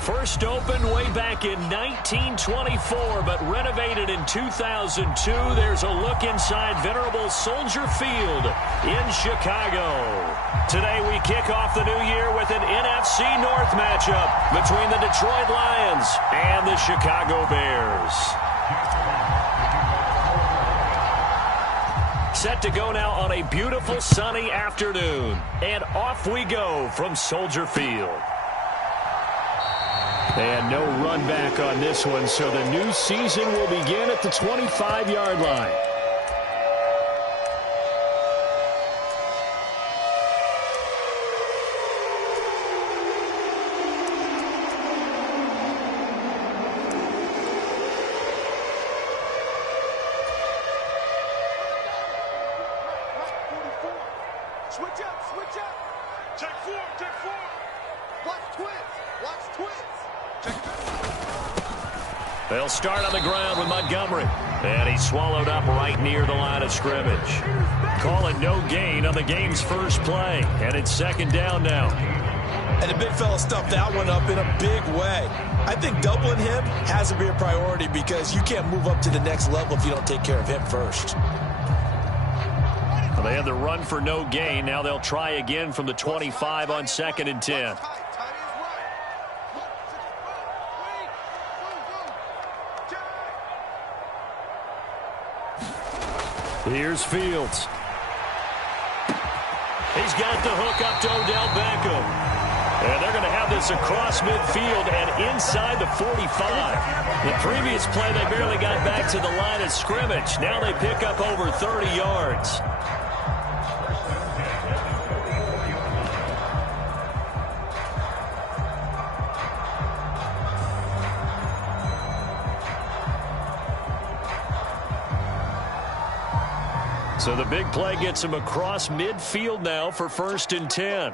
First opened way back in 1924, but renovated in 2002. There's a look inside venerable Soldier Field in Chicago. Today we kick off the new year with an NFC North matchup between the Detroit Lions and the Chicago Bears. Set to go now on a beautiful sunny afternoon. And off we go from Soldier Field. And no run back on this one, so the new season will begin at the 25-yard line. Switch up. Take four. Watch twins. They'll start on the ground with Montgomery. And he's swallowed up right near the line of scrimmage. Call it no gain on the game's first play. And it's second down now. And the big fella stuffed that one up in a big way. I think doubling him has to be a priority because you can't move up to the next level if you don't take care of him first. Well, they had the run for no gain. Now they'll try again from the 25 on 2nd and 10. Here's Fields. He's got the hook up to Odell Beckham. And they're going to have this across midfield and inside the 45. The previous play, they barely got back to the line of scrimmage. Now they pick up over 30 yards. So the big play gets him across midfield now for 1st and 10.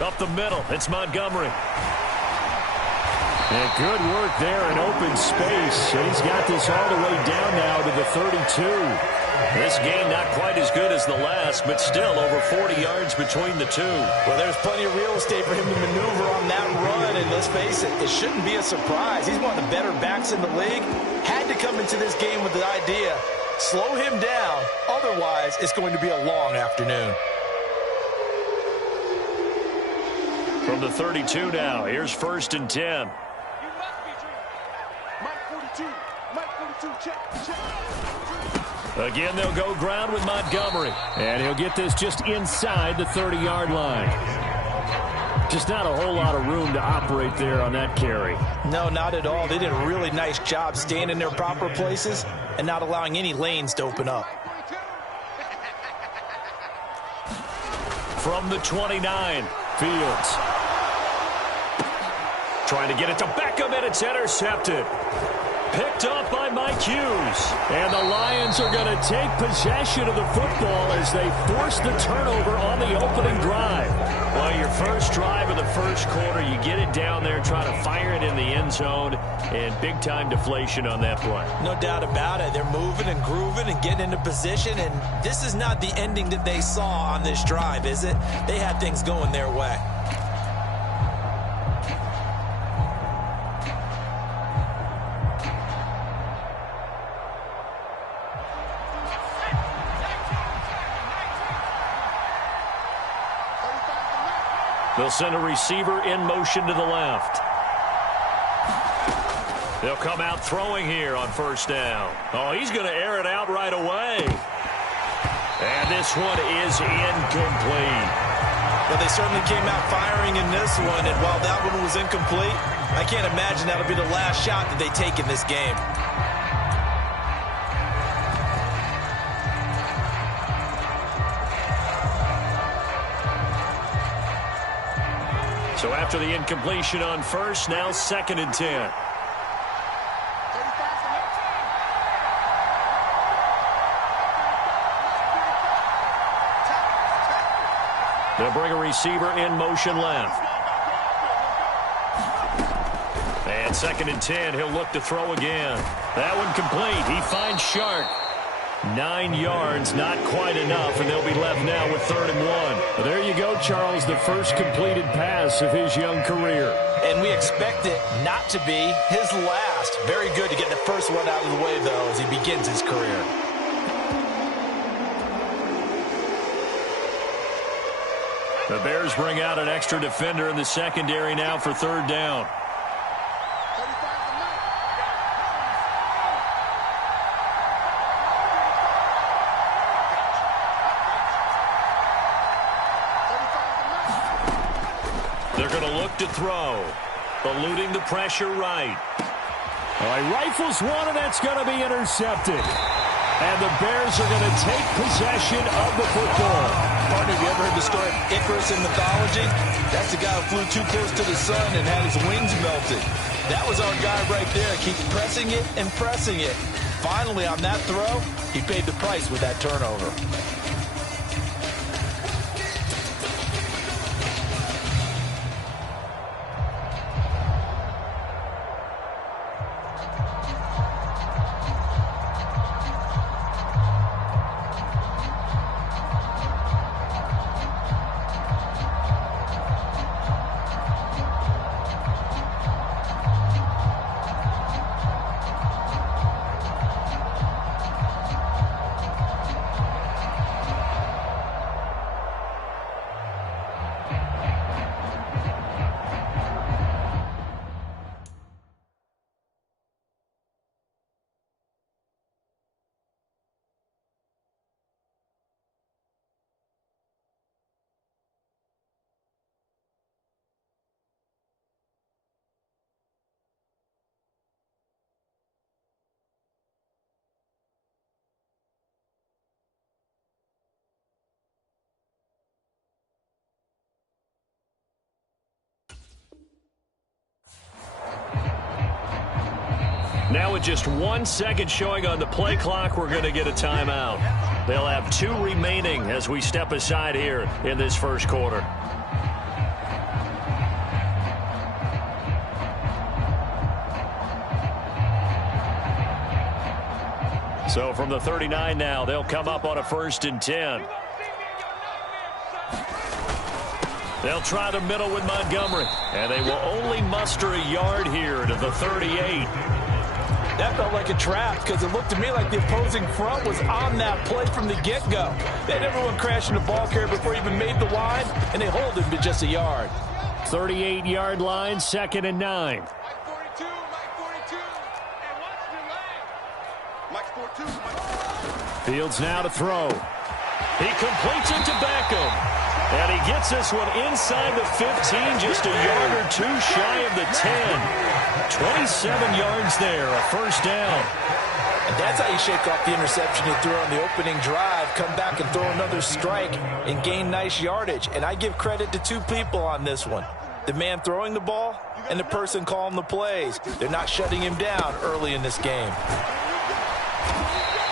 Up the middle, it's Montgomery. And good work there in open space. And he's got this all the way down now to the 32. This game not quite as good as the last, but still over 40 yards between the two. Well, there's plenty of real estate for him to maneuver on that run, and let's face it, it shouldn't be a surprise. He's one of the better backs in the league. Had to come into this game with the idea, slow him down, otherwise it's going to be a long afternoon. From the 32 now, here's 1st and 10. Mike 42, check. Again, they'll go ground with Montgomery. And he'll get this just inside the 30-yard line. Just not a whole lot of room to operate there on that carry. No, not at all. They did a really nice job staying in their proper places and not allowing any lanes to open up. From the 29, Fields. Trying to get it to Beckham, and it's intercepted. Picked up by Mike Hughes. And the Lions are going to take possession of the football as they force the turnover on the opening drive. Well, your first drive of the first quarter, you get it down there, try to fire it in the end zone, and big-time deflation on that play. No doubt about it. They're moving and grooving and getting into position, and this is not the ending that they saw on this drive, is it? They had things going their way. They'll send a receiver in motion to the left. They'll come out throwing here on 1st down. Oh, he's going to air it out right away. And this one is incomplete. Well, they certainly came out firing in this one, and while that one was incomplete, I can't imagine that'll be the last shot that they take in this game. So after the incompletion on 1st, now 2nd and 10. They'll bring a receiver in motion left. And 2nd and 10, he'll look to throw again. That one complete. He finds Shark. 9 yards, not quite enough, and they'll be left now with 3rd and 1. Well, there you go, Charles, the first completed pass of his young career. And we expect it not to be his last. Very good to get the first one out of the way, though, as he begins his career. The Bears bring out an extra defender in the secondary now for 3rd down. They're going to look to throw. Eluding the pressure right. All right, rifles one, and that's going to be intercepted. And the Bears are going to take possession of the football. Partner, have you ever heard the story of Icarus in mythology? That's the guy who flew too close to the sun and had his wings melted. That was our guy right there. Keep pressing it and pressing it. Finally, on that throw, he paid the price with that turnover. Now with just 1 second showing on the play clock, we're going to get a timeout. They'll have 2 remaining as we step aside here in this first quarter. So from the 39 now, they'll come up on a 1st and 10. They'll try the middle with Montgomery, and they will only muster a yard here to the 38. That felt like a trap because it looked to me like the opposing front was on that play from the get-go. They had everyone crashing the ball carrier before he even made the line, and they hold him to just a yard. 38-yard line, 2nd and 9. Mike 42, Mike 42. And watch your leg. Mike 42, Mike. Fields now to throw. He completes it to Beckham. And he gets this one inside the 15, just a yard or 2 shy of the 10. 27 yards there, a 1st down. And that's how you shake off the interception you threw on the opening drive, come back and throw another strike and gain nice yardage. And I give credit to 2 people on this one. The man throwing the ball and the person calling the plays. They're not shutting him down early in this game.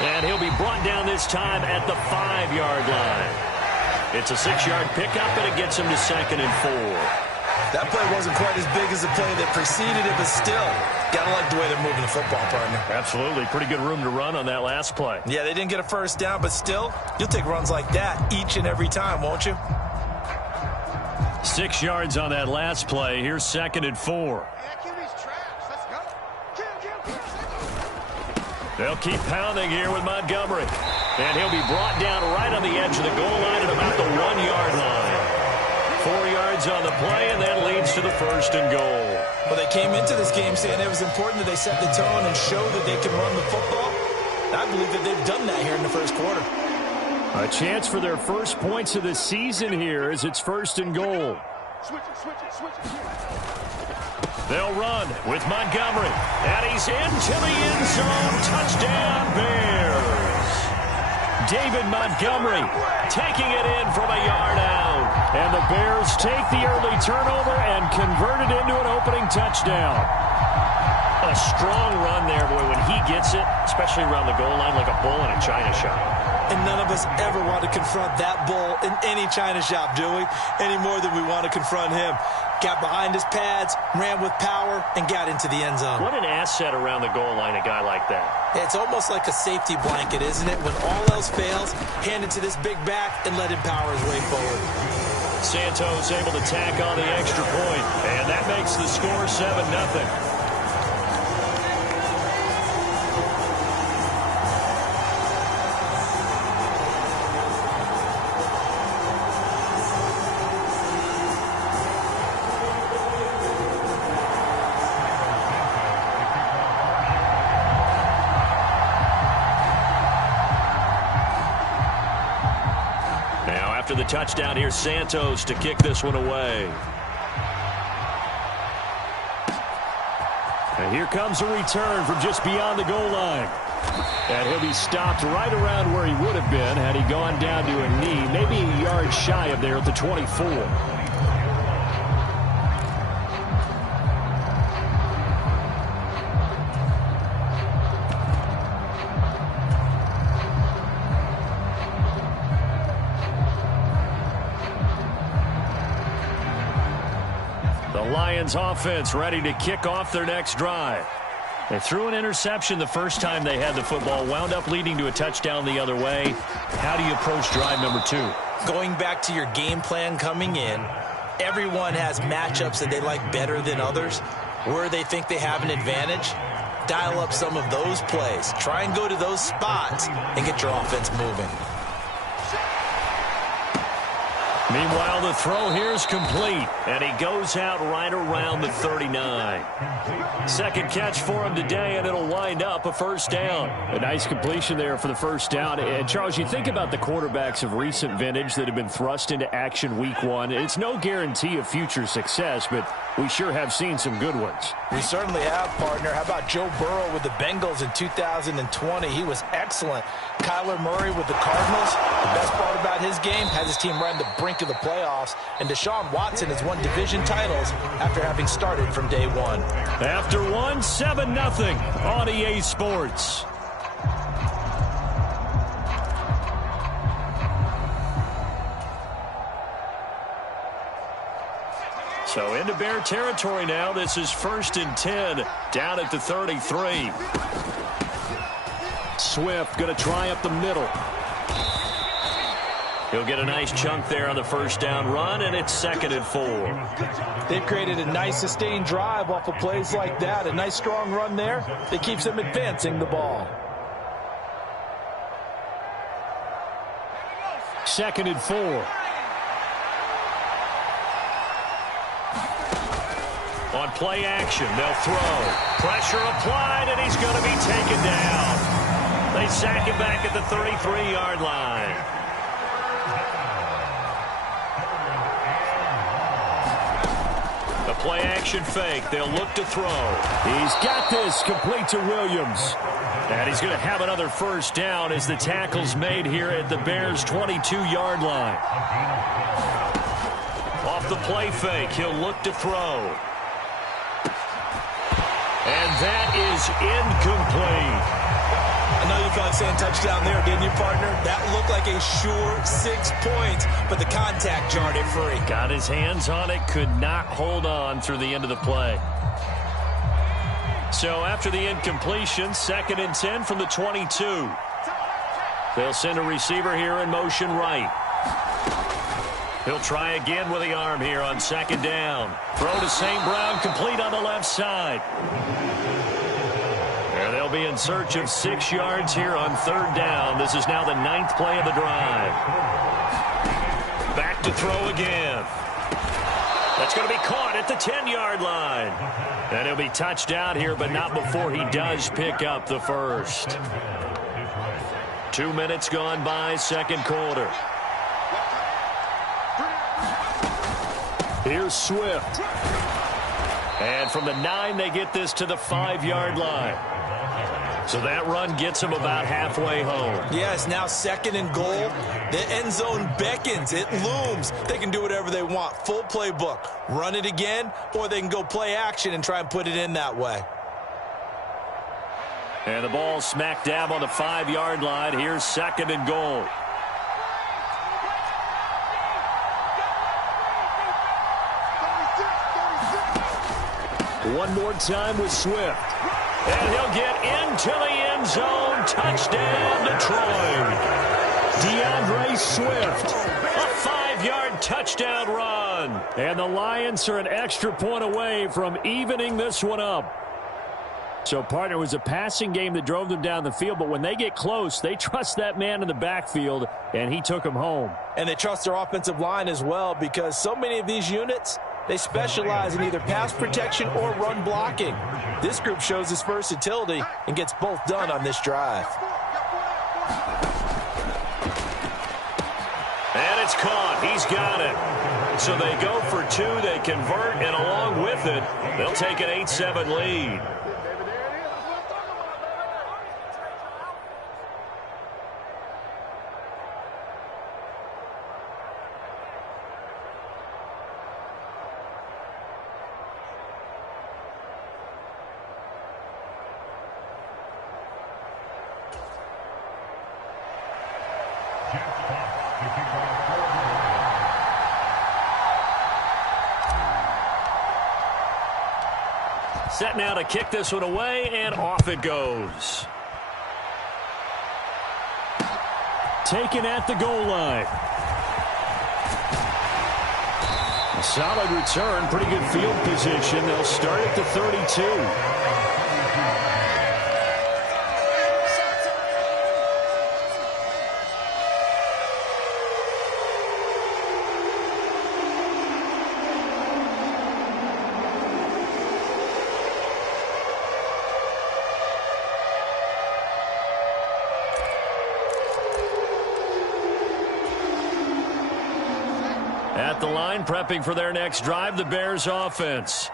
And he'll be brought down this time at the 5-yard line. It's a 6-yard pickup, and it gets him to 2nd and 4. That play wasn't quite as big as the play that preceded it, but still, gotta like the way they're moving the football, partner. Absolutely. Pretty good room to run on that last play. Yeah, they didn't get a 1st down, but still, you'll take runs like that each and every time, won't you? 6 yards on that last play. Here's 2nd and 4. They'll keep pounding here with Montgomery. And he'll be brought down right on the edge of the goal line at about the 1-yard line. 4 yards on the play, and that leads to the 1st and goal. Well, they came into this game saying it was important that they set the tone and show that they can run the football. I believe that they've done that here in the first quarter. A chance for their first points of the season here as it's 1st and goal. Switch it. They'll run with Montgomery. And he's into the end zone. Touchdown, Bears. David Montgomery taking it in from a yard out. And the Bears take the early turnover and convert it into an opening touchdown. A strong run there, boy, when he gets it, especially around the goal line like a bull in a china shop. And none of us ever want to confront that bull in any china shop, do we? Any more than we want to confront him. got behind his pads, ran with power, and got into the end zone. What an asset around the goal line, a guy like that. It's almost like a safety blanket, isn't it? When all else fails, hand it to this big back and let him power his way forward. Santos able to tack on the extra point, and that makes the score 7-0. After the touchdown, here's Santos to kick this one away. And here comes a return from just beyond the goal line. And he'll be stopped right around where he would have been had he gone down to a knee, maybe a yard shy of there at the 24. Lions offense ready to kick off their next drive. They threw an interception the first time they had the football, wound up leading to a touchdown the other way. How do you approach drive number 2? Going back to your game plan coming in, everyone has matchups that they like better than others. Where they think they have an advantage, dial up some of those plays. Try and go to those spots and get your offense moving. Meanwhile, the throw here is complete, and he goes out right around the 39. Second catch for him today, and it'll wind up a first down. A nice completion there for the first down. And, Charles, you think about the quarterbacks of recent vintage that have been thrust into action week 1. It's no guarantee of future success, but we sure have seen some good ones. We certainly have, partner. How about Joe Burrow with the Bengals in 2020? He was excellent. Kyler Murray with the Cardinals. The best part about his game, has his team right on the brink of the playoffs. And Deshaun Watson has won division titles after having started from day 1. After 1, 7-0 on EA Sports. So into Bear territory now. This is 1st and 10 down at the 33. Swift going to try up the middle. He'll get a nice chunk there on the first down run, and it's 2nd and 4. They've created a nice sustained drive off of plays like that. A nice strong run there that keeps them advancing the ball. 2nd and 4. On play action, they'll throw. Pressure applied, and he's going to be taken down. They sack him back at the 33-yard line. The play action fake. They'll look to throw. He's got this, complete to Williams. And he's going to have another first down as the tackle's made here at the Bears' 22-yard line. Off the play fake, he'll look to throw. And that is incomplete. I know you felt like saying touchdown there, didn't you, partner? That looked like a sure 6 points, but the contact jarred it free. Got his hands on it, could not hold on through the end of the play. So after the incompletion, 2nd and 10 from the 22. They'll send a receiver here in motion right. He'll try again with the arm here on 2nd down. Throw to St. Brown, complete on the left side. And they'll be in search of 6 yards here on 3rd down. This is now the 9th play of the drive. Back to throw again. That's going to be caught at the 10-yard line. And he'll be touched out here, but not before he does pick up the first. 2 minutes gone by, 2nd quarter. Here's Swift. And from the 9, they get this to the 5-yard line. So that run gets them about halfway home. Yes, now 2nd and goal. The end zone beckons. It looms. They can do whatever they want. Full playbook. Run it again, or they can go play action and try and put it in that way. And the ball smack dab on the 5-yard line. Here's 2nd and goal. One more time with Swift. And he'll get into the end zone. Touchdown, Detroit. DeAndre Swift. A 5-yard touchdown run. And the Lions are an extra point away from evening this one up. So, partner, it was a passing game that drove them down the field, but when they get close, they trust that man in the backfield, and he took them home. And they trust their offensive line as well, because so many of these units, they specialize in either pass protection or run blocking. This group shows its versatility and gets both done on this drive. And it's caught. He's got it. So they go for 2. They convert, and along with it, they'll take an 8-7 lead. Set now to kick this one away, and off it goes. Taken at the goal line. A solid return, pretty good field position. They'll start at the 32. At the line, prepping for their next drive, the Bears offense.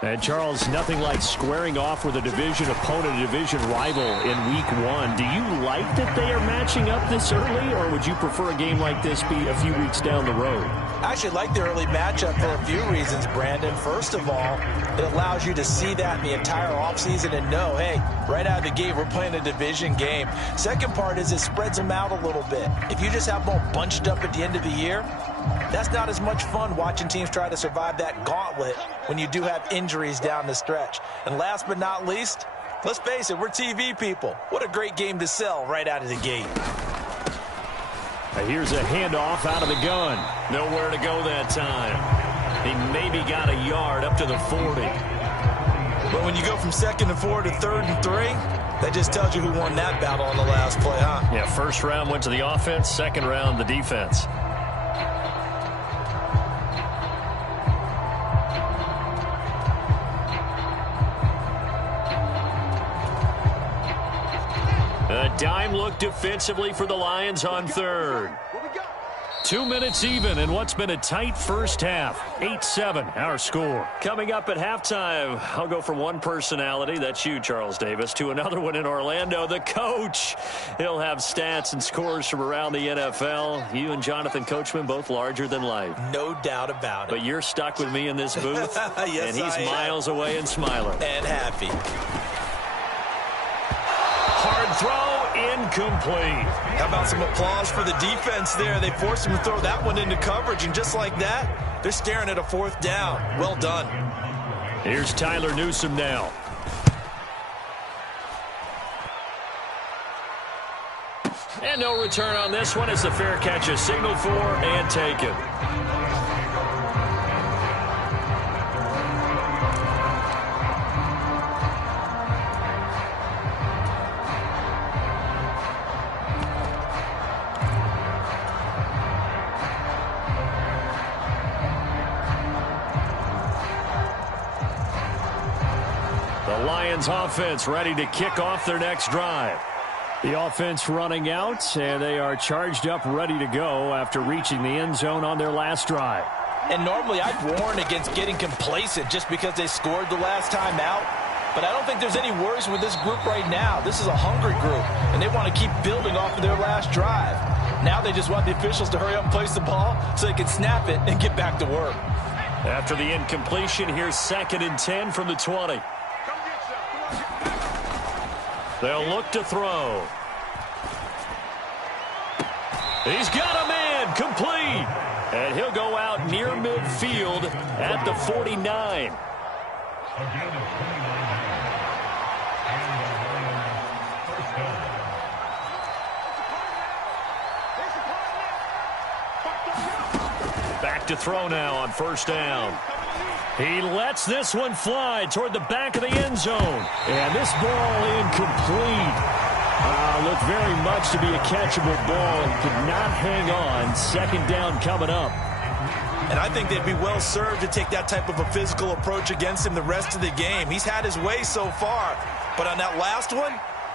And, Charles, nothing like squaring off with a division opponent, a division rival in Week 1. Do you like that they are matching up this early, or would you prefer a game like this be a few weeks down the road? I actually like the early matchup for a few reasons, Brandon. First of all, it allows you to see that in the entire offseason and know, hey, right out of the gate, we're playing a division game. Second part is it spreads them out a little bit. If you just have them all bunched up at the end of the year, that's not as much fun watching teams try to survive that gauntlet when you do have injuries down the stretch. And last but not least, let's face it, we're TV people. What a great game to sell right out of the gate. Here's a handoff out of the gun. Nowhere to go that time. He maybe got a yard up to the 40. But when you go from 2nd and 4 to 3rd and 3, that just tells you who won that battle on the last play, huh? Yeah, first round went to the offense, second round the defense. A dime look defensively for the Lions on 3rd. 2 minutes even in what's been a tight first half. 8-7, our score. Coming up at halftime, I'll go from one personality, that's you, Charles Davis, to another one in Orlando, the coach. He'll have stats and scores from around the NFL. You and Jonathan Coachman, both larger than life. No doubt about it. But you're stuck with me in this booth, yes, and he's miles away and smiling. And happy. Hard throw, incomplete. How about some applause for the defense there? They forced him to throw that one into coverage, and just like that, they're staring at a 4th down. Well done. Here's Tyler Newsome now. And no return on this one. It's a fair catch, a signal for, and taken. Lions offense ready to kick off their next drive. The offense running out, and they are charged up, ready to go after reaching the end zone on their last drive. And normally I'd warn against getting complacent just because they scored the last time out. But I don't think there's any worries with this group right now. This is a hungry group, and they want to keep building off of their last drive. Now they just want the officials to hurry up and place the ball so they can snap it and get back to work. After the incompletion, here's 2nd and 10 from the 20. They'll look to throw. He's got a man, complete. And he'll go out near midfield at the 49. Back to throw now on first down. He lets this one fly toward the back of the end zone. And this ball incomplete. Looked very much to be a catchable ball and could not hang on. Second down coming up. And I think they'd be well served to take that type of a physical approach against him the rest of the game. He's had his way so far. But on that last one,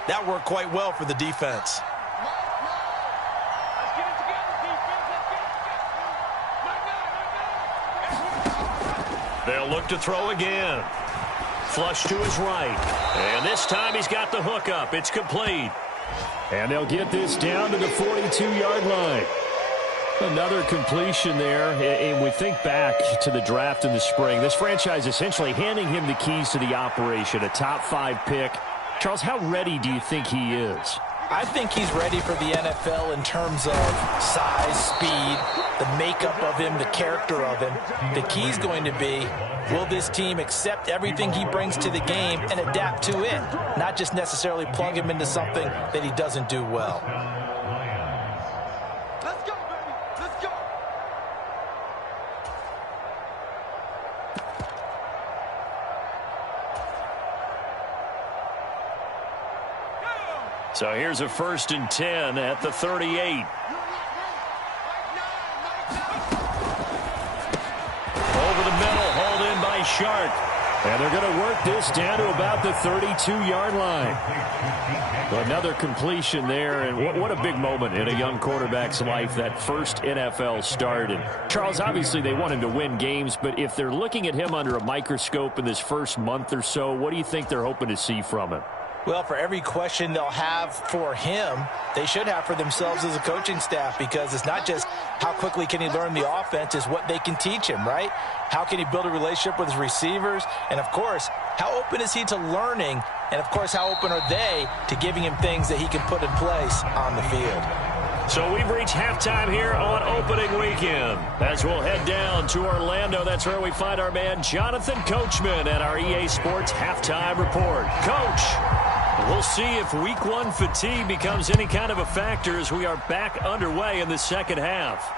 that worked quite well for the defense. They'll look to throw again. Flush to his right. And this time he's got the hook up. It's complete. And they'll get this down to the 42-yard line. Another completion there. And we think back to the draft in the spring. This franchise essentially handing him the keys to the operation, a top 5 pick. Charles, how ready do you think he is? I think he's ready for the NFL in terms of size, speed, the makeup of him, the character of him. The key's going to be, will this team accept everything he brings to the game and adapt to it, not just necessarily plug him into something that he doesn't do well. Let's go, baby. Let's go. So here's a 1st and 10 at the 38. Over the middle, hauled in by Shark. And they're going to work this down to about the 32-yard line. Another completion there, and what a big moment in a young quarterback's life, that first NFL start. And Charles, obviously they want him to win games, but if they're looking at him under a microscope in this first month or so, what do you think they're hoping to see from him? Well, for every question they'll have for him, they should have for themselves as a coaching staff, because it's not just how quickly can he learn the offense, it's what they can teach him, right? How can he build a relationship with his receivers? And, of course, how open is he to learning? And, of course, how open are they to giving him things that he can put in place on the field? So we've reached halftime here on opening weekend. As we'll head down to Orlando, that's where we find our man Jonathan Coachman at our EA Sports Halftime Report. Coach, we'll see if Week 1 fatigue becomes any kind of a factor as we are back underway in the second half.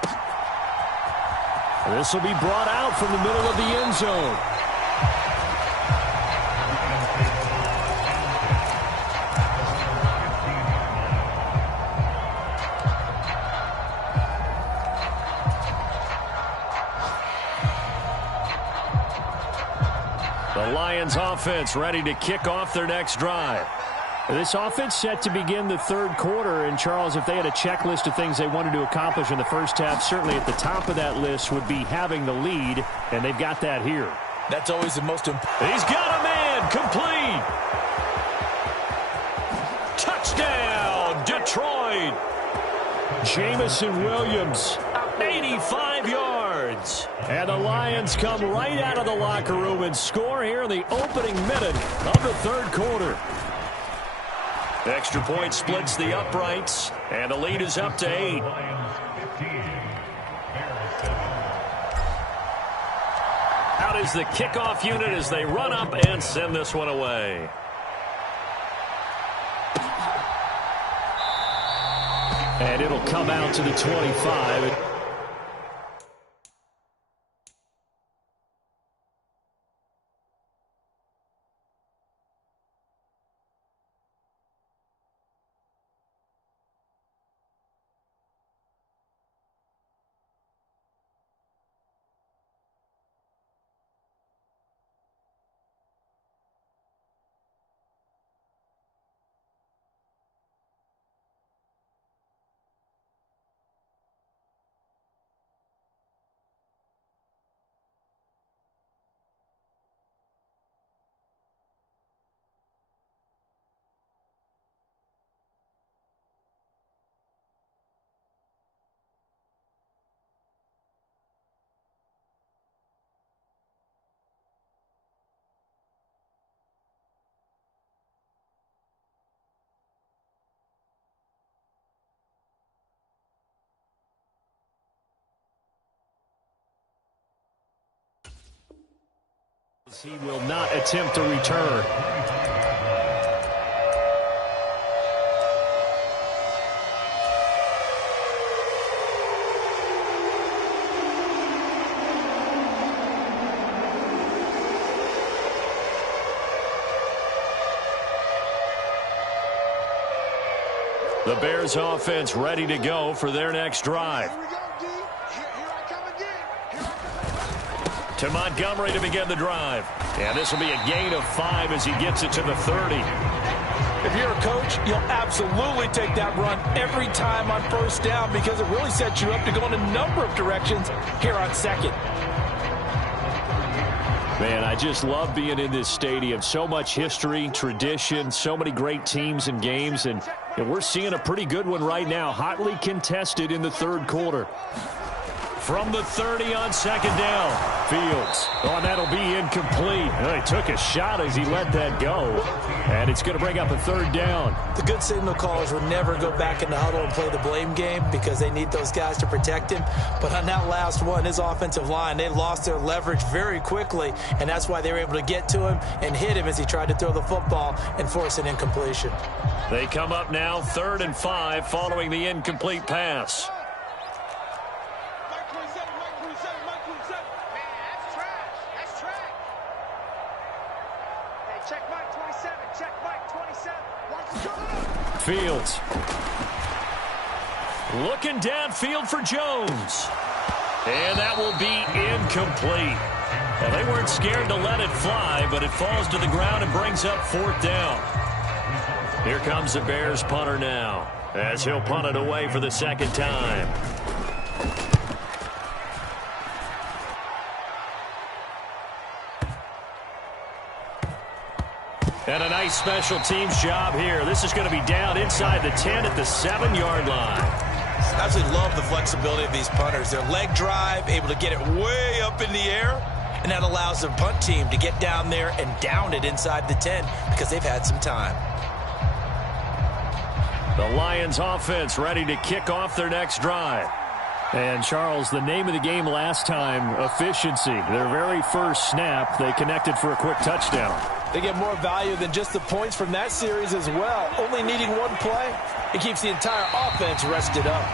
This will be brought out from the middle of the end zone. The Lions offense ready to kick off their next drive. This offense set to begin the third quarter, and Charles, if they had a checklist of things they wanted to accomplish in the first half, certainly at the top of that list would be having the lead, and they've got that here. That's always the most important. He's got a man, complete. Touchdown, Detroit. Jamison Williams, 85 yards. And the Lions come right out of the locker room and score here in the opening minute of the third quarter. Extra point splits the uprights, and the lead is up to 8. Out is the kickoff unit as they run up and send this one away. And it'll come out to the 25. He will not attempt to return. The Bears offense ready to go for their next drive. To Montgomery to begin the drive. And this will be a gain of 5 as he gets it to the 30. If you're a coach, you'll absolutely take that run every time on first down because it really sets you up to go in a number of directions here on second. Man, I just love being in this stadium. So much history, tradition, so many great teams and games, and we're seeing a pretty good one right now, hotly contested in the third quarter. From the 30 on second down, Fields. Oh, and that'll be incomplete. Oh, he took a shot as he let that go, and it's going to bring up a third down. The good signal callers will never go back in the huddle and play the blame game because they need those guys to protect him. But on that last one, his offensive line, they lost their leverage very quickly, and that's why they were able to get to him and hit him as he tried to throw the football and force an incompletion. They come up now 3rd and 5 following the incomplete pass. Fields. Looking downfield for Jones. And that will be incomplete. Well, they weren't scared to let it fly, but it falls to the ground and brings up 4th down. Here comes the Bears punter now, as he'll punt it away for the second time. And a nice special teams job here. This is going to be down inside the 10 at the 7-yard line. I absolutely love the flexibility of these punters. Their leg drive, able to get it way up in the air, and that allows the punt team to get down there and down it inside the 10 because they've had some time. The Lions offense ready to kick off their next drive. And, Charles, the name of the game last time, efficiency. Their very first snap, they connected for a quick touchdown. They get more value than just the points from that series as well. Only needing one play, it keeps the entire offense rested up.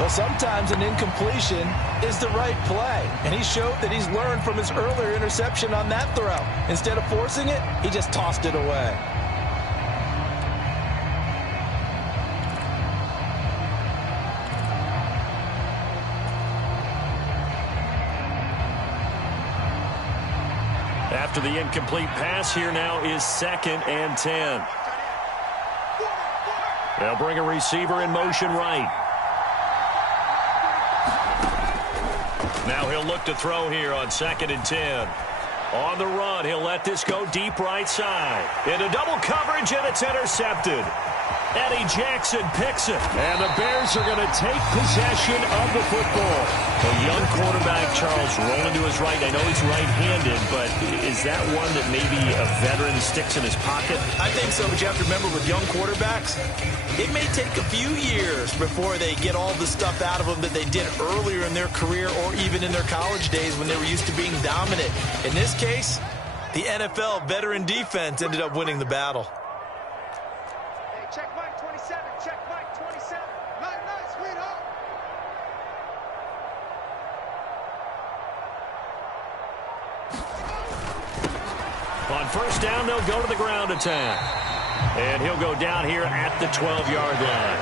Well, sometimes an incompletion is the right play, and he showed that he's learned from his earlier interception on that throw. Instead of forcing it, he just tossed it away. After the incomplete pass, here now is 2nd and 10. They'll bring a receiver in motion right. Now he'll look to throw here on 2nd and 10. On the run, he'll let this go deep right side. Into double coverage, and it's intercepted. Eddie Jackson picks it. And the Bears are going to take possession of the football. A young quarterback, Charles, rolling to his right. I know he's right-handed, but is that one that maybe a veteran sticks in his pocket? I think so, but you have to remember with young quarterbacks, it may take a few years before they get all the stuff out of them that they did earlier in their career or even in their college days when they were used to being dominant. In this case, the NFL veteran defense ended up winning the battle. Check Mike 27. Check Mike 27. Nice, sweetheart. On first down, they'll go to the ground attack. And he'll go down here at the 12-yard line.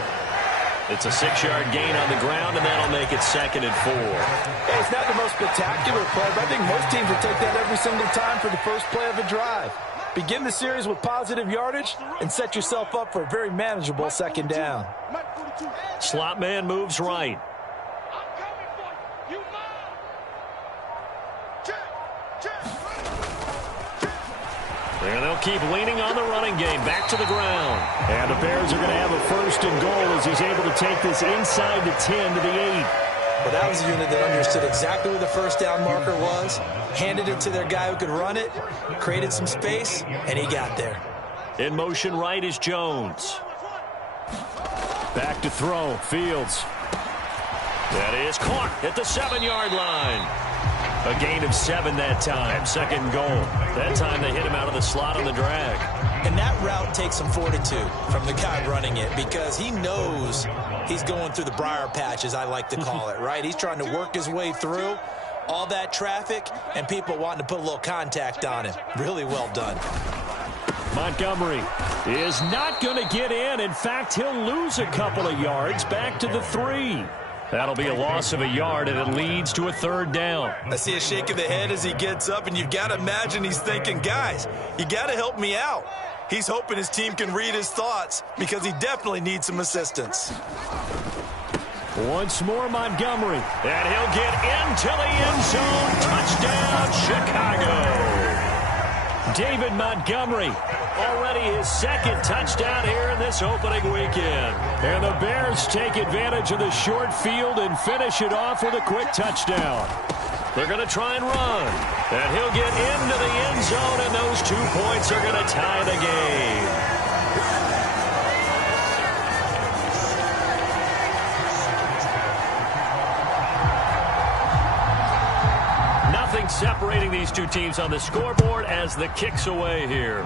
It's a 6-yard gain on the ground, and that'll make it 2nd and 4. Hey, it's not the most spectacular play, but I think most teams will take that every single time for the first play of a drive. Begin the series with positive yardage and set yourself up for a very manageable 2nd down. Slot man moves right. I'm coming for you. You mine. Check. And they'll keep leaning on the running game. Back to the ground. And the Bears are going to have a 1st and goal as he's able to take this inside the 10 to the 8. Well, that was a unit that understood exactly where the first down marker was, handed it to their guy who could run it, created some space, and he got there. In motion right is Jones. Back to throw. Fields. That is caught at the 7-yard line. A gain of 7 that time. Second goal. That time they hit him out of the slot on the drag. And that route takes some fortitude from the guy running it because he knows he's going through the briar patch, as I like to call it, right? He's trying to work his way through all that traffic and people wanting to put a little contact on him. Really well done. Montgomery is not going to get in. In fact, he'll lose a couple of yards back to the 3. That'll be a loss of a yard, and it leads to a 3rd down. I see a shake of the head as he gets up, and you've got to imagine he's thinking, guys, you got to help me out. He's hoping his team can read his thoughts because he definitely needs some assistance. Once more, Montgomery. And he'll get into the end zone. Touchdown, Chicago. David Montgomery, already his 2nd touchdown here in this opening weekend. And the Bears take advantage of the short field and finish it off with a quick touchdown. They're going to try and run. And he'll get into the end zone, and those 2 points are going to tie the game. Separating these two teams on the scoreboard as the kick's away here.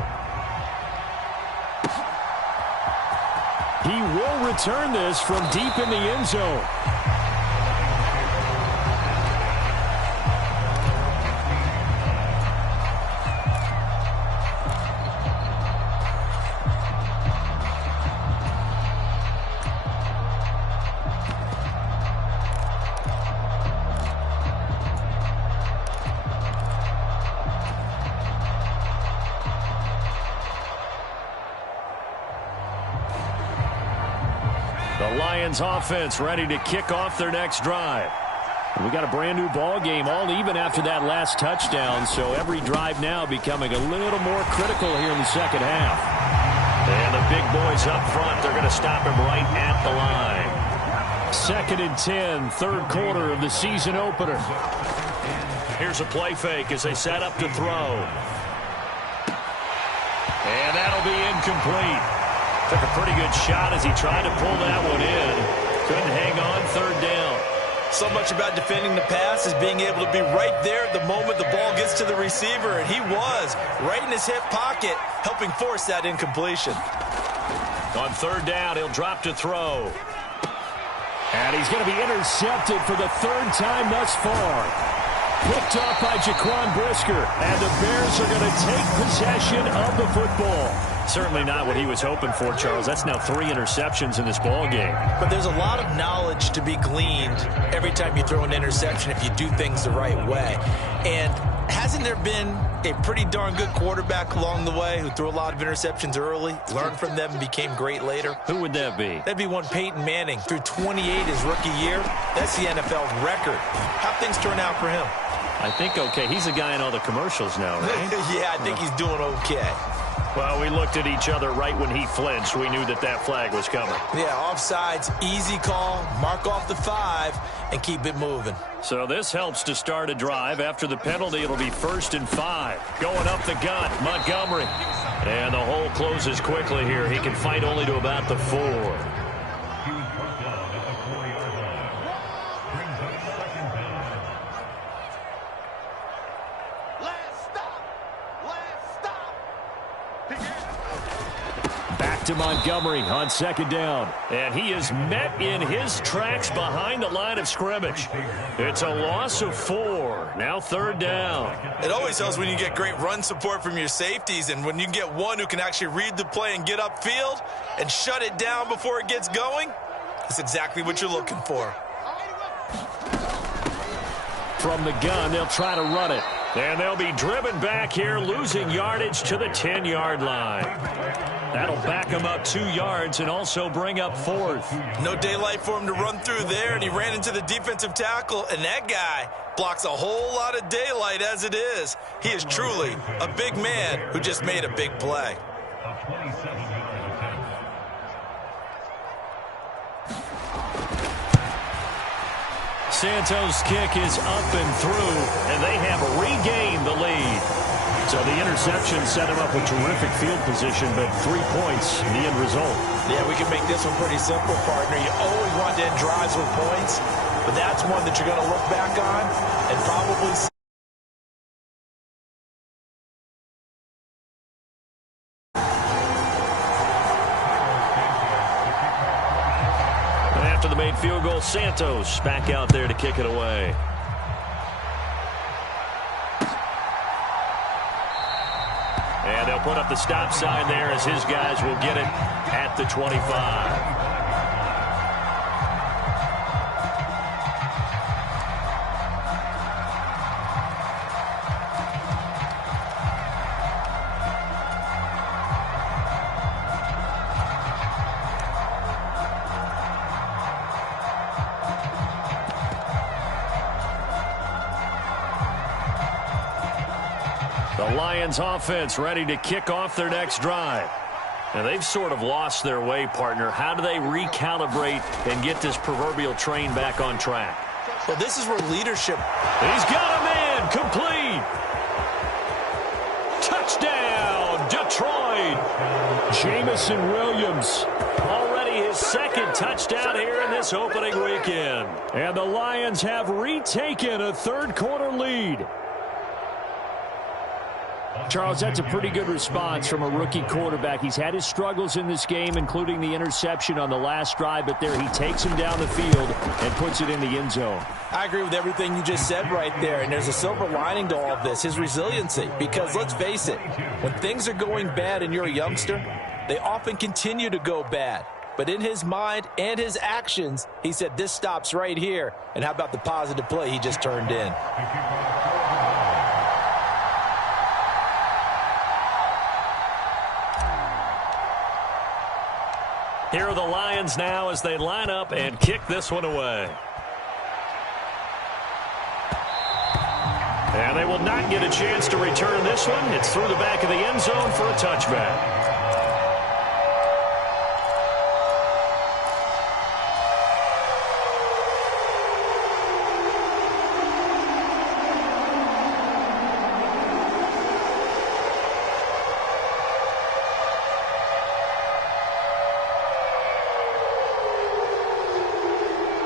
He will return this from deep in the end zone. The Lions offense ready to kick off their next drive. We got a brand new ball game, all even after that last touchdown, so every drive now becoming a little more critical here in the second half. And the big boys up front, they're going to stop him right at the line. 2nd and 10, 3rd quarter of the season opener. Here's a play fake as they set up to throw. And that'll be incomplete. Took a pretty good shot as he tried to pull that one in. Couldn't hang on, 3rd down. So much about defending the pass is being able to be right there at the moment the ball gets to the receiver, and he was right in his hip pocket, helping force that incompletion. On 3rd down, he'll drop to throw. And he's going to be intercepted for the 3rd time thus far. Picked off by Jaquan Brisker, and the Bears are going to take possession of the football. Certainly not what he was hoping for, Charles. That's now 3 interceptions in this ball game. But there's a lot of knowledge to be gleaned every time you throw an interception if you do things the right way. And hasn't there been a pretty darn good quarterback along the way who threw a lot of interceptions early, learned from them, and became great later? Who would that be? That'd be one Peyton Manning. Threw 28 his rookie year. That's the NFL record. How'd things turn out for him? I think okay. He's a guy in all the commercials now, right? Yeah, I think he's doing okay. Well, we looked at each other right when he flinched. We knew that that flag was coming. Yeah, offsides, easy call, mark off the 5, and keep it moving. So this helps to start a drive. After the penalty, it'll be 1st and 5. Going up the gut, Montgomery. And the hole closes quickly here. He can fight only to about the 4. To Montgomery on 2nd down. And he is met in his tracks behind the line of scrimmage. It's a loss of 4. Now 3rd down. It always helps when you get great run support from your safeties, and when you get one who can actually read the play and get upfield and shut it down before it gets going, that's exactly what you're looking for. From the gun, they'll try to run it. And they'll be driven back here, losing yardage to the 10-yard line. That'll back him up 2 yards and also bring up 4th. No daylight for him to run through there, and he ran into the defensive tackle, and that guy blocks a whole lot of daylight as it is. He is truly a big man who just made a big play. Santos' kick is up and through, and they have regained the lead. So the interception set him up with terrific field position, but 3 points in the end result. Yeah, we can make this one pretty simple, partner. You always want to end drives with points. but that's one that you're going to look back on and probably see. After the made field goal, Santos back out there to kick it away. And they'll put up the stop sign there as his guys will get it at the 25. The Lions offense ready to kick off their next drive. And they've sort of lost their way, partner. How do they recalibrate and get this proverbial train back on track? Well, this is where leadership. He's got a man. Complete. Touchdown, Detroit. Jamison Williams. Already his second touchdown here in this opening weekend. And the Lions have retaken a third-quarter lead. Charles, that's a pretty good response from a rookie quarterback. He's had his struggles in this game, including the interception on the last drive, but there he takes him down the field and puts it in the end zone. I agree with everything you just said right there, and there's a silver lining to all of this, his resiliency. Because let's face it, when things are going bad and you're a youngster, they often continue to go bad. But in his mind and his actions, he said, this stops right here. And how about the positive play he just turned in? Here are the Lions now as they line up and kick this one away. And they will not get a chance to return this one. It's through the back of the end zone for a touchback.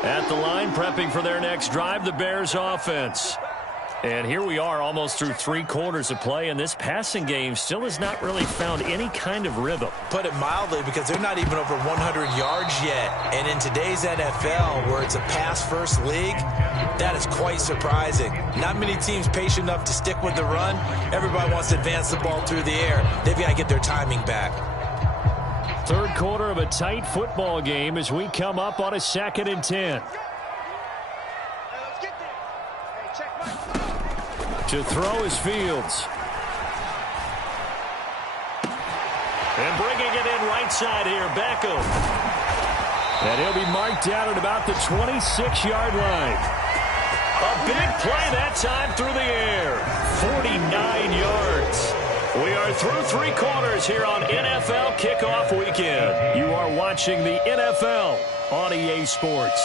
At the line, prepping for their next drive, the Bears offense. And here we are almost through 3 quarters of play, and this passing game still has not really found any kind of rhythm. Put it mildly, because they're not even over 100 yards yet. And in today's NFL, where it's a pass-first league, that is quite surprising. Not many teams patient enough to stick with the run. Everybody wants to advance the ball through the air. They've got to get their timing back. Third quarter of a tight football game as we come up on a 2nd and 10. To throw is Fields. And bringing it in right side here, Beckham. And he'll be marked down at about the 26-yard line. A big play that time through the air. 49 yards. We are through 3 quarters here on NFL Kickoff Weekend. You are watching the NFL on EA Sports.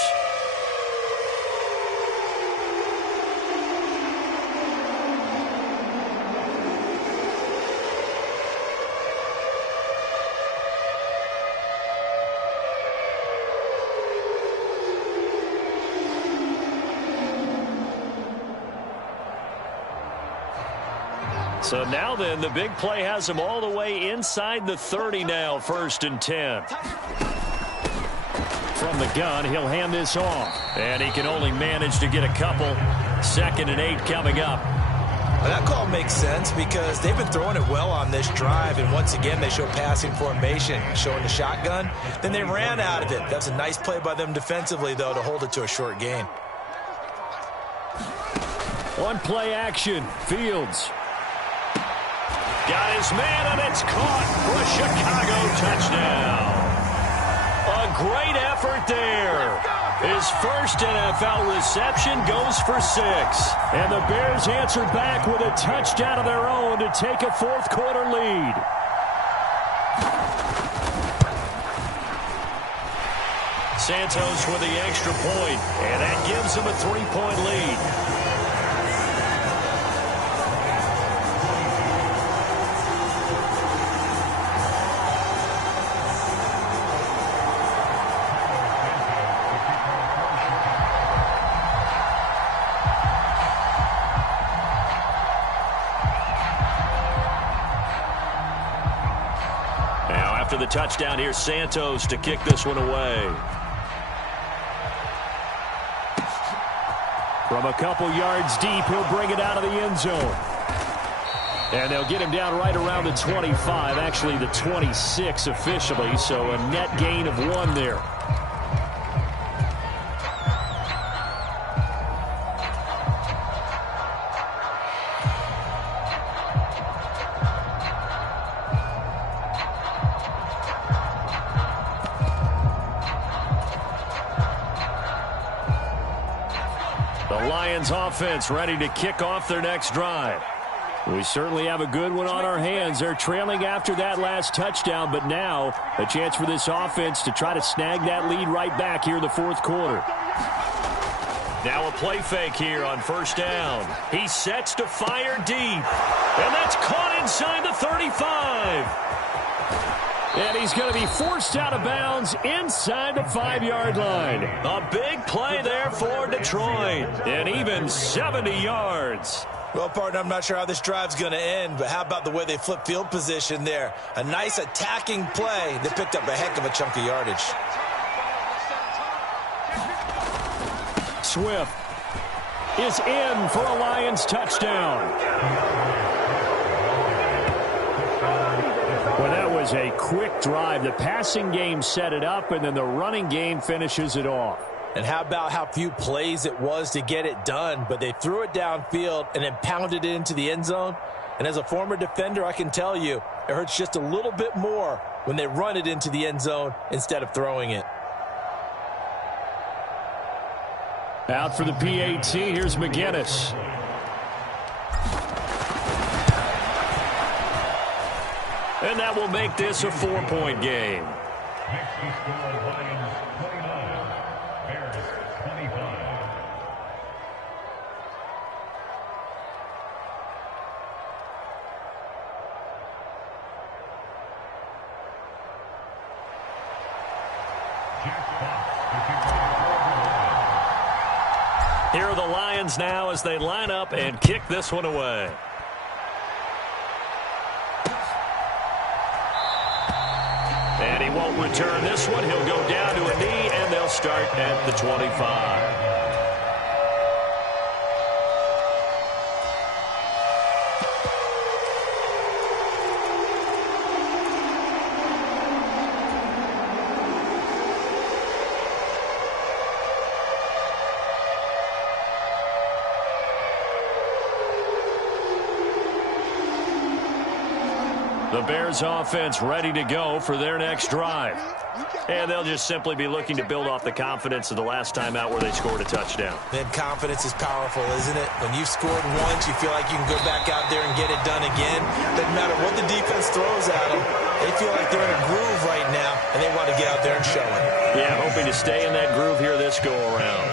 So now then, the big play has him all the way inside the 30 now, 1st and 10. From the gun, he'll hand this off. And he can only manage to get a couple. 2nd and 8 coming up. Well, that call makes sense because they've been throwing it well on this drive. And once again, they show passing formation, showing the shotgun. Then they ran out of it. That's a nice play by them defensively, though, to hold it to a short gain. One play action. Fields. Got his man, and it's caught for a Chicago touchdown. A great effort there. His first NFL reception goes for 6. And the Bears answer back with a touchdown of their own to take a 4th quarter lead. Santos with the extra point, and that gives him a 3-point lead. after the touchdown. Here's Santos to kick this one away. From a couple yards deep, he'll bring it out of the end zone. And they'll get him down right around the 25, actually the 26 officially, so a net gain of 1 there. The Lions offense ready to kick off their next drive. We certainly have a good one on our hands. They're trailing after that last touchdown, but now a chance for this offense to try to snag that lead right back here in the fourth quarter. Now a play fake here on first down. He sets to fire deep, and that's caught inside the 35. And he's going to be forced out of bounds inside the 5-yard line. A big play there for Detroit, and even 70 yards. Well, partner, I'm not sure how this drive's going to end, but how about the way they flip field position there? A nice attacking play that picked up a heck of a chunk of yardage. Swift is in for a Lions touchdown. Well, that was a quick drive. The passing game set it up, and then the running game finishes it off. And how about how few plays it was to get it done, but they threw it downfield and then pounded it into the end zone. And as a former defender, I can tell you, it hurts just a little bit more when they run it into the end zone instead of throwing it. Out for the PAT, here's McGinnis. And that will make this a 4-point game. Here are the Lions now as they line up and kick this one away. And he won't return this one. He'll go down to a knee, and they'll start at the 25. The Bears offense ready to go for their next drive. And they'll just simply be looking to build off the confidence of the last time out where they scored a touchdown. Man, confidence is powerful, isn't it? When you've scored once, you feel like you can go back out there and get it done again. Doesn't matter what the defense throws at them. They feel like they're in a groove right now, and they want to get out there and show it. Yeah, hoping to stay in that groove here this go-around.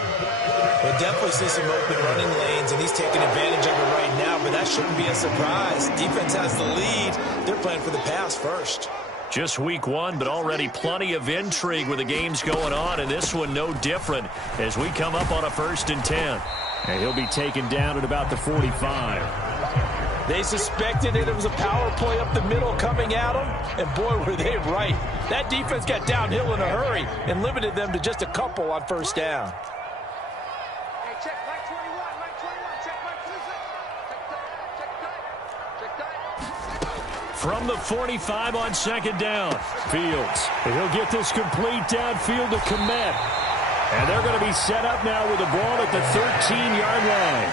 We'll definitely see some open running lanes, and he's taking advantage of it right now, but that shouldn't be a surprise. Defense has the lead. They're playing for the pass first. Just week 1, but already plenty of intrigue with the games going on, and this one no different as we come up on a 1st and 10. And he'll be taken down at about the 45. They suspected it was a power play up the middle coming at them, and boy, were they right. That defense got downhill in a hurry and limited them to just a couple on 1st down. From the 45 on 2nd down. Fields. He'll get this complete downfield to Kmet. And they're going to be set up now with the ball at the 13-yard line.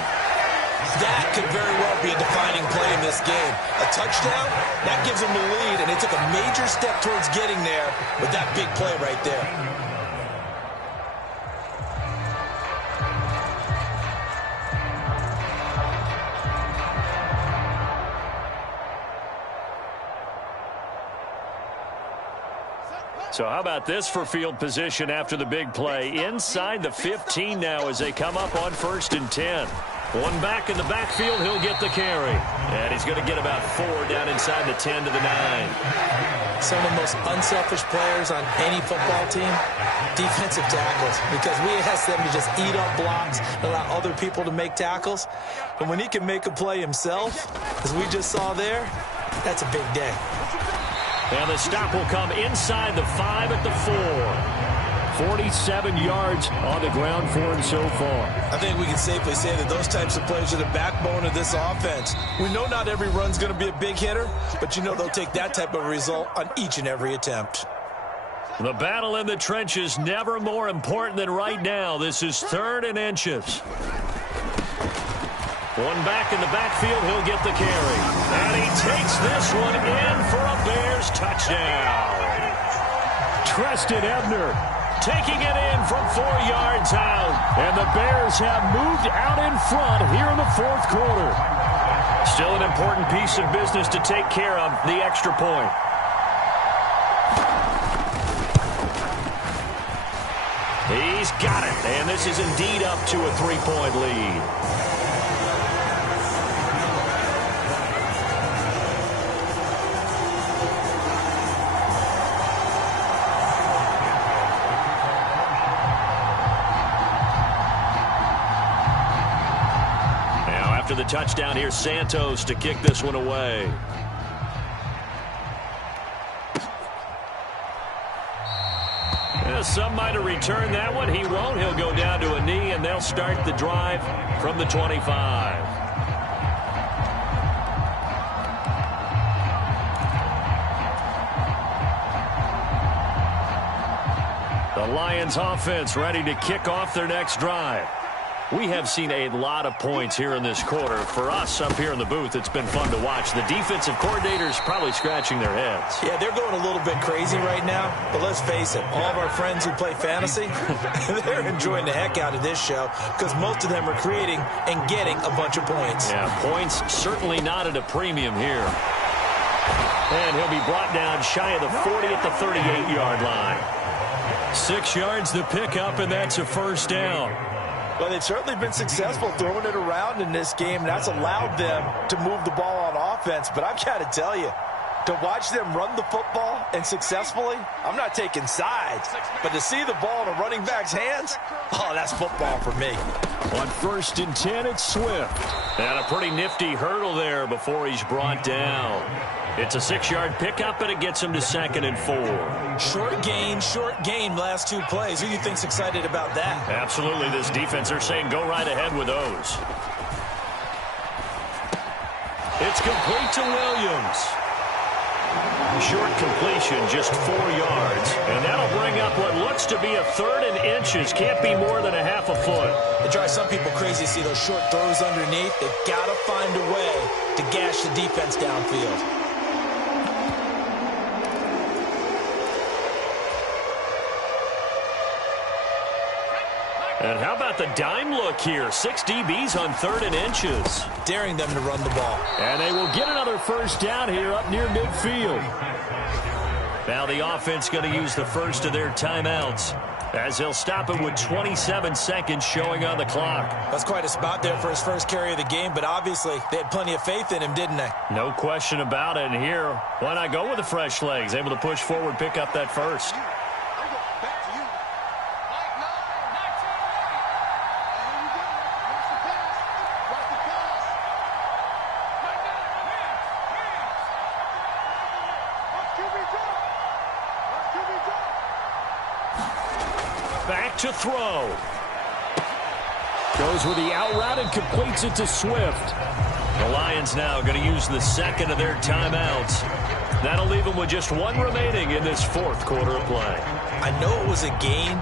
That could very well be a defining play in this game. A touchdown, that gives them the lead, and they took a major step towards getting there with that big play right there. So how about this for field position after the big play? Inside the 15 now as they come up on 1st and 10. One back in the backfield, he'll get the carry. And he's going to get about 4 down inside the 10 to the 9. Some of the most unselfish players on any football team, defensive tackles, because we ask them to just eat up blocks and allow other people to make tackles. But when he can make a play himself, as we just saw there, that's a big day. And the stop will come inside the 5 at the 4. 47 yards on the ground for him so far. I think we can safely say that those types of plays are the backbone of this offense. We know not every run's going to be a big hitter, but you know they'll take that type of result on each and every attempt. The battle in the trenches never more important than right now. This is 3rd and inches. One back in the backfield, he'll get the carry. And he takes this one in for a Bears touchdown. Treston Ebner taking it in from 4 yards out. And the Bears have moved out in front here in the 4th quarter. Still an important piece of business to take care of, the extra point. He's got it, and this is indeed up to a 3-point lead. Now, after the touchdown, here's Santos to kick this one away. Some might have returned that one. He won't. He'll go down to a knee, and they'll start the drive from the 25. The Lions offense ready to kick off their next drive. We have seen a lot of points here in this quarter. For us up here in the booth, it's been fun to watch. The defensive coordinators probably scratching their heads. Yeah, they're going a little bit crazy right now. But let's face it, all of our friends who play fantasy, they're enjoying the heck out of this show because most of them are creating and getting a bunch of points. Yeah, points certainly not at a premium here. And he'll be brought down shy of the 40 at the 38-yard line. 6 yards to pick up, and that's a first down. Well, they've certainly been successful throwing it around in this game. That's allowed them to move the ball on offense. But I've got to tell you, to watch them run the football and successfully, I'm not taking sides. But to see the ball in a running back's hands, oh, that's football for me. On 1st and 10, it's Swift. And a pretty nifty hurdle there before he's brought down. It's a 6-yard pickup, and it gets him to 2nd and 4. Short gain last 2 plays. Who do you think's excited about that? Absolutely. This defense, they're saying go right ahead with those. It's complete to Williams. Short completion, just 4 yards. And that'll bring up what looks to be a 3rd and inches. Can't be more than a half a foot. It drives some people crazy to see those short throws underneath. They've got to find a way to gash the defense downfield. And how about the dime look here? 6 DBs on 3rd and inches. Daring them to run the ball. And they will get another first down here up near midfield. Now the offense going to use the first of their timeouts as they'll stop it with 27 seconds showing on the clock. That's quite a spot there for his first carry of the game, but obviously they had plenty of faith in him, didn't they? No question about it. And here, why not go with the fresh legs? Able to push forward, pick up that first. Back to throw. Goes with the out route and completes it to Swift. The Lions now going to use the second of their timeouts. That'll leave them with just 1 remaining in this 4th quarter of play. I know it was a gain,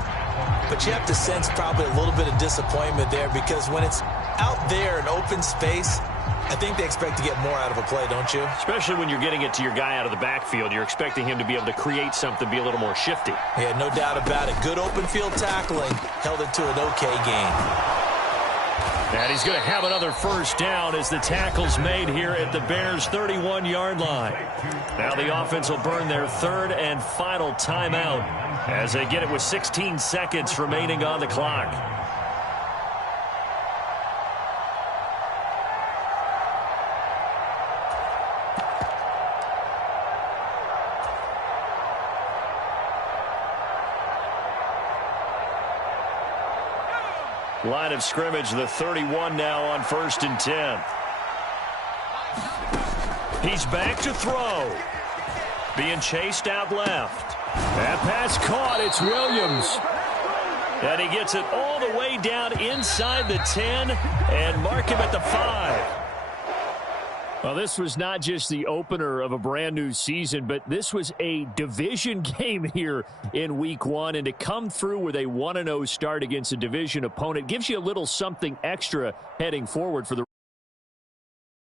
but you have to sense probably a little bit of disappointment there because when it's out there in open space, I think they expect to get more out of a play, don't you? Especially when you're getting it to your guy out of the backfield. You're expecting him to be able to create something, be a little more shifty. Yeah, no doubt about it. Good open field tackling held it to an okay gain. And he's going to have another first down as the tackle's made here at the Bears' 31-yard line. Now the offense will burn their 3rd and final timeout as they get it with 16 seconds remaining on the clock. Line of scrimmage, the 31 now on 1st and 10. He's back to throw. Being chased out left. That pass caught. It's Williams. And he gets it all the way down inside the 10 and mark him at the 5. Well, this was not just the opener of a brand new season, but this was a division game here in week 1. And to come through with a 1-0 start against a division opponent gives you a little something extra heading forward for the